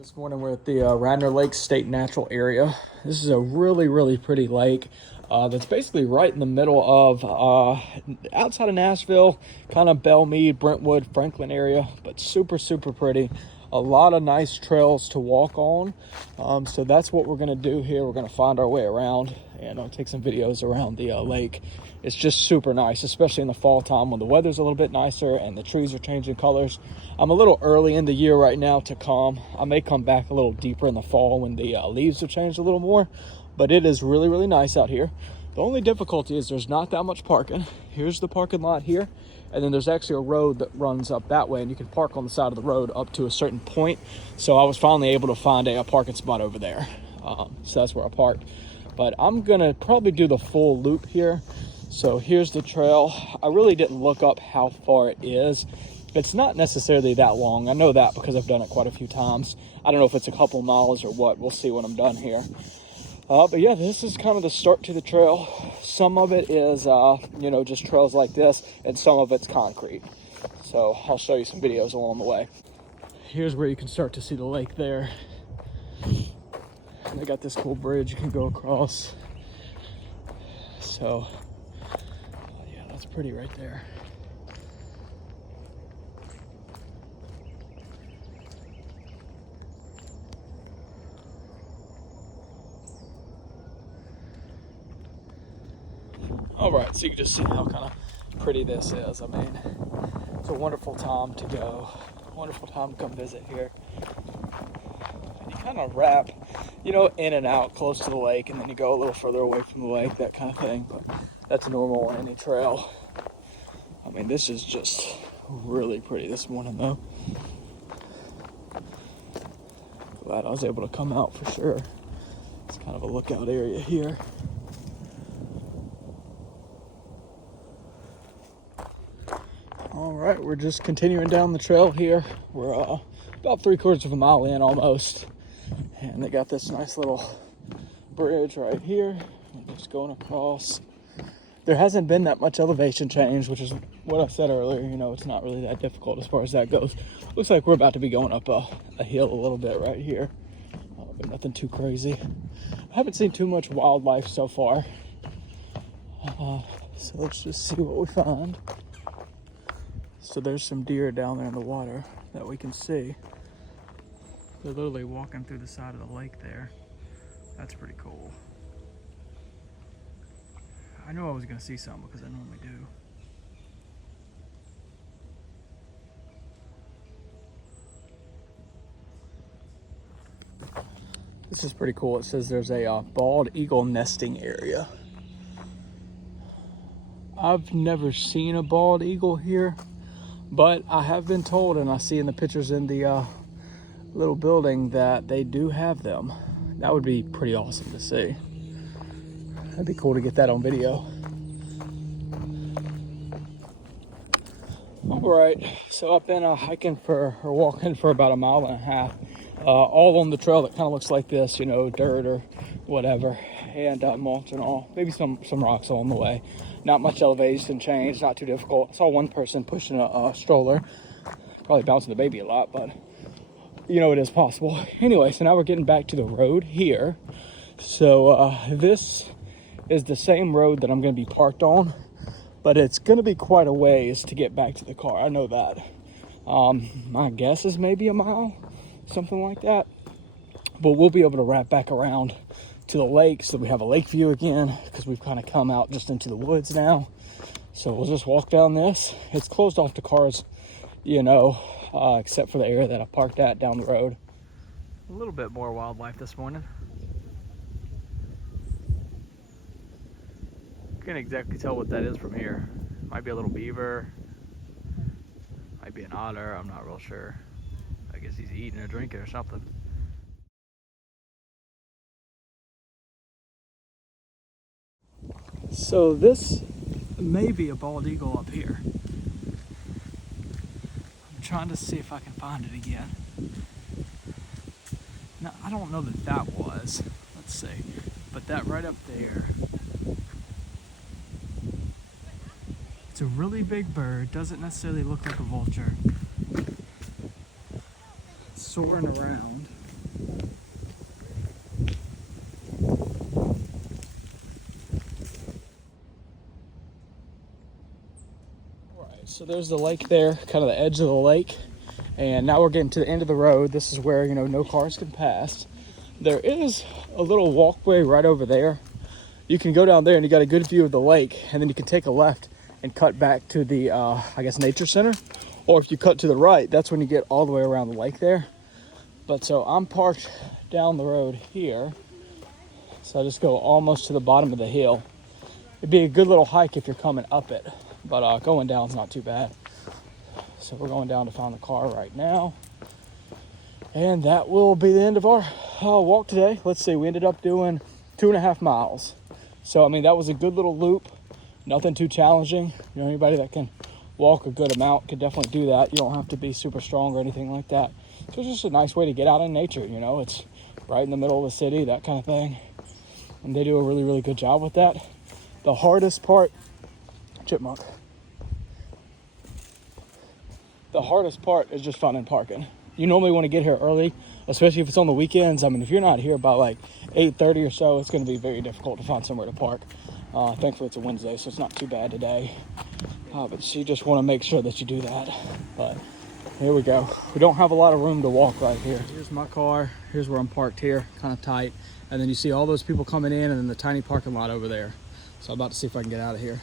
This morning we're at the Radnor Lake State Natural Area. This is a really pretty lake that's basically right in the middle of outside of Nashville, kind of Belmead, Brentwood, Franklin area, but super pretty. A lot of nice trails to walk on. So that's what we're going to do here. We're going to find our way around and take some videos around the lake. It's just super nice, especially in the fall time when the weather's a little bit nicer and the trees are changing colors. I'm a little early in the year right now to come. I may come back a little deeper in the fall when the leaves have changed a little more, but it is really nice out here. The only difficulty is there's not that much parking. Here's the parking lot here, and then there's actually a road that runs up that way, and you can park on the side of the road up to a certain point. So I was finally able to find a parking spot over there. So that's where I parked. But I'm gonna probably do the full loop here. So here's the trail. I really didn't look up how far it is. It's not necessarily that long. I know that because I've done it quite a few times. I don't know if it's a couple miles or what. We'll see when I'm done here. But yeah, this is kind of the start to the trail. Some of it is, just trails like this, and some of it's concrete. So I'll show you some videos along the way. Here's where you can start to see the lake there. They got this cool bridge you can go across. So yeah, that's pretty right there. All right, so you can just see how kind of pretty this is. I mean, it's a wonderful time to go, wonderful time to come visit here. And you kind of wrap, in and out close to the lake, and then you go a little further away from the lake, that kind of thing. But that's normal on any trail. I mean, this is just really pretty this morning, though. Glad I was able to come out for sure. It's kind of a lookout area here. All right, we're just continuing down the trail here. We're about 3/4 of a mile in almost. And they got this nice little bridge right here. I'm just going across. There hasn't been that much elevation change, which is what I said earlier. It's not really that difficult as far as that goes. Looks like we're about to be going up a hill a little bit right here. But nothing too crazy. I haven't seen too much wildlife so far. So let's just see what we find. So there's some deer down there in the water that we can see. They're literally walking through the side of the lake there. That's pretty cool. I knew I was gonna see some because I normally do. This is pretty cool. It says there's a bald eagle nesting area. I've never seen a bald eagle here, but I have been told, and I see in the pictures in the little building, that they do have them. That would be pretty awesome to see. That'd be cool to get that on video. All right, so I've been walking for about a mile and a half, all on the trail that kind of looks like this, dirt or whatever, and mulch and all. Maybe some rocks along the way. Not much elevation change, not too difficult. I saw one person pushing a stroller, probably bouncing the baby a lot, but it is possible. Anyway, so now we're getting back to the road here. So this is the same road that I'm going to be parked on, but it's going to be quite a ways to get back to the car. I know that. My guess is maybe a mile, something like that. But we'll be able to wrap back around to the lake so we have a lake view again, because we've kind of come out just into the woods now. So we'll just walk down this. It's closed off to cars, except for the area that I parked at down the road. A little bit more wildlife this morning. Can't exactly tell what that is from here. Might be a little beaver, might be an otter, I'm not real sure. I guess he's eating or drinking or something. So this may be a bald eagle up here. I'm trying to see if I can find it again. Now, I don't know that was. Let's see. But that right up there. It's a really big bird. Doesn't necessarily look like a vulture. It's soaring around. So there's the lake there, kind of the edge of the lake. And now we're getting to the end of the road. This is where, you know, no cars can pass. There is a little walkway right over there. You can go down there and you got a good view of the lake, and then you can take a left and cut back to the, I guess, nature center. Or if you cut to the right, that's when you get all the way around the lake there. But so I'm parked down the road here. So I just go almost to the bottom of the hill. It'd be a good little hike if you're coming up it, but going down is not too bad. So we're going down to find the car right now. And that will be the end of our walk today. Let's see, we ended up doing 2.5 miles. So, I mean, that was a good little loop. Nothing too challenging. You know, anybody that can walk a good amount can definitely do that. You don't have to be super strong or anything like that. So it's just a nice way to get out in nature, you know. It's right in the middle of the city, that kind of thing. And they do a really, really good job with that. The hardest part, chipmunk. The hardest part is just finding parking. You normally want to get here early, especially if it's on the weekends. I mean, if you're not here by like 8:30 or so, it's going to be very difficult to find somewhere to park. Thankfully, it's a Wednesday, so it's not too bad today. But you just want to make sure that you do that. But here we go. We don't have a lot of room to walk right here. Here's my car. Here's where I'm parked here, kind of tight. And then you see all those people coming in, and then the tiny parking lot over there. So I'm about to see if I can get out of here.